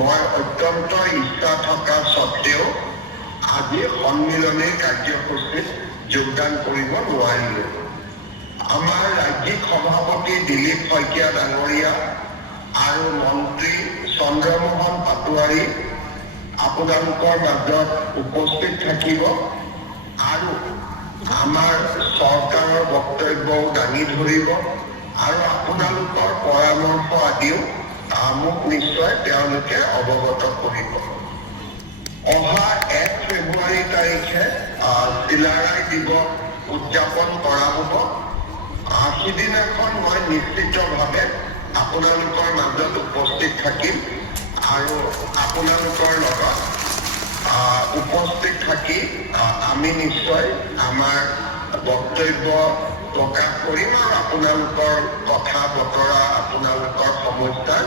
মই অত্যন্ত ইচ্ছা থকা স্বত্তেও আজি সন্মিলনীৰ কাৰ্যসূচীত যোগদান কৰিব নোৱাৰিলোঁ। আমাৰ ৰাজ্যিক সভাপতি দিলীপ শইকীয়া ডাঙৰীয়া আৰু মন্ত্ৰী চন্দ্ৰমোহন পাটোৱাৰী আপোনালোকৰ মাজত উপস্থিত থাকিব আৰু আমাৰ চৰকাৰৰ বক্তব্যও দাঙি ধৰিব আৰু আপোনালোকৰ পৰামৰ্শ আদিও মোক নিশ্চয় তেওঁলোকে অৱগত কৰিব। অহা 1 ফেব্ৰুৱাৰী তাৰিখে চিলাৰায় দিৱস উদযাপন কৰা হ'ব। সিদিনাখন মই নিশ্চিতভাৱে আপোনালোকৰ মাজত উপস্থিত থাকিম আৰু আপোনালোকৰ লগত উপস্থিত থাকি আমি নিশ্চয় আমাৰ বক্তব্য প্ৰকাশ কৰিম আৰু আপোনালোকৰ কথা বতৰা আপোনালোকৰ সমস্যা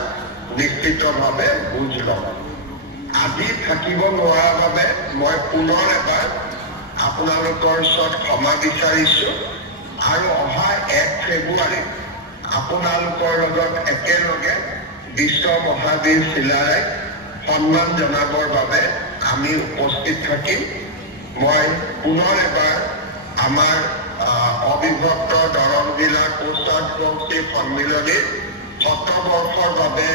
নিশ্চিতভাৱে বুজ ল'ম। আজি থাকিব নোৱাৰাৰ বাবে মই পুনৰ এবাৰ আপোনালোকৰ ওচৰত ক্ষমা বিচাৰিছোঁ আৰু অহা 1 ফেব্ৰুৱাৰীত আপোনালোকৰ লগত একেলগে বিশ্ব মহাবীৰ চিলাৰায়ক সন্মান জনাবৰ বাবে আমি উপস্থিত থাকিম। মই পুনৰ এবাৰ আমাৰ অবিভক্ত দৰং জিলা কোষাধ্যক্ষী সন্মিলনীৰ 7 বৰ্ষৰ বাবে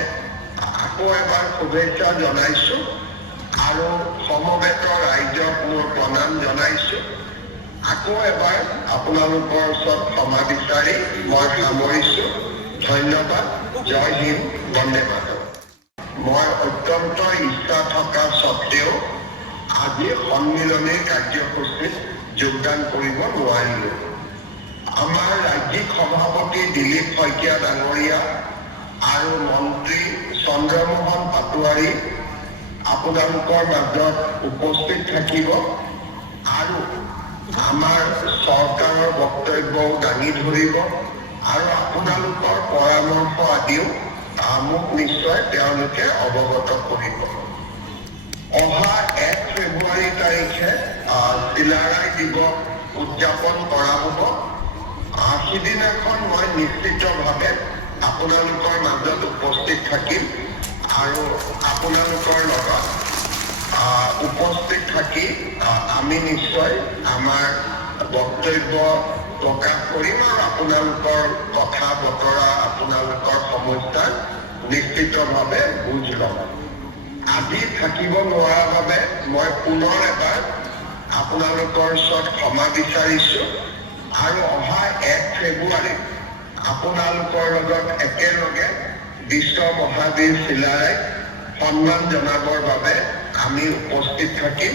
আকৌ এবাৰ শুভেচ্ছা জনাইছোঁ আৰু সমবেত ৰাইজক মোৰ প্ৰণাম জনাইছোঁ। আকৌ এবাৰ আপোনালোকৰ ওচৰত ক্ষমা বিচাৰি মই সামৰিছোঁ। ধন্যবাদ। জয় হিন্দ, বন্দে মাতৰম। মই অত্যন্ত ইচ্ছা থকা স্বত্তেও আজি সন্মিলনীৰ কাৰ্যসূচীত যোগদান কৰিব নোৱাৰিলোঁ। আমাৰ ৰাজ্যিক সভাপতি দিলীপ শইকীয়া ডাঙৰীয়া আৰু মন্ত্ৰী চন্দ্ৰমোহন পাটোৱাৰী আপোনালোকৰ মাজত উপস্থিত থাকিব আৰু আমাৰ চৰকাৰৰ বক্তব্যও দাঙি ধৰিব আৰু আপোনালোকৰ পৰামৰ্শ আদিও মোক নিশ্চয় তেওঁলোকে অৱগত কৰিব। অহা 1 ফেব্ৰুৱাৰী তাৰিখে চিলাৰায় দিৱস উদযাপন কৰা হ'ব। সিদিনাখন মই নিশ্চিতভাৱে আপোনালোকৰ মাজত উপস্থিত থাকিম আৰু আপোনালোকৰ লগত উপস্থিত থাকি আমি নিশ্চয় আমাৰ বক্তব্য প্ৰকাশ কৰিম আৰু আপোনালোকৰ কথা বতৰা আপোনালোকৰ সমস্যা নিশ্চিতভাৱে বুজ ল'ম। আজি থাকিব নোৱাৰাৰ বাবে মই পুনৰ এবাৰ আপোনালোকৰ ওচৰত ক্ষমা বিচাৰিছোঁ আৰু অহা 1 ফেব্ৰুৱাৰীত আপোনালোকৰ লগত একেলগে বিশ্ব মহাবীৰ চিলাৰায়ক সন্মান জনাবৰ বাবে আমি উপস্থিত থাকিম।